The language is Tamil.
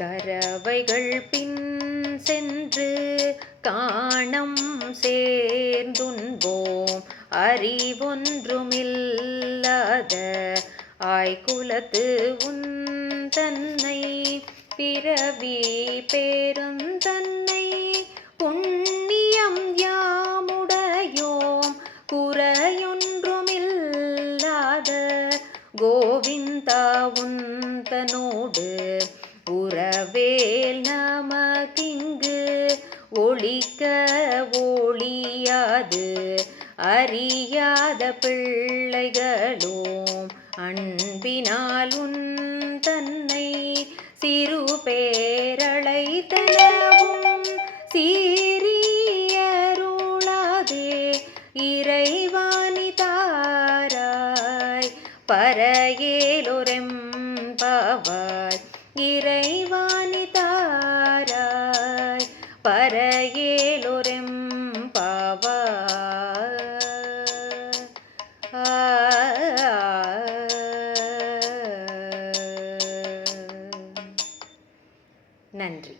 கரவைகள் பின் சென்று காணம் சேர்ந்துண்போம். அறிவொன்றுமில்லாத ஆய்குலத்து உன் தன்னை பிறவி பேருந்தன்னை புண்ணியம் யாமுடையோம். குறையொன்றுமில்லாத கோவிந்தா உந்தனோடு வேல் நமக்கிங்கு ஒழிக்க ஒளியாது அறியாத பிள்ளைகளும் அன்பினால் உன் தன்னை சிறு பேரழைத்தனவும் சீரியருளாதே. இறைவாணி தாராய் பரையேலொரெம்பவாய் தாராய் பரையேலொரெம்பவாய் நன்றி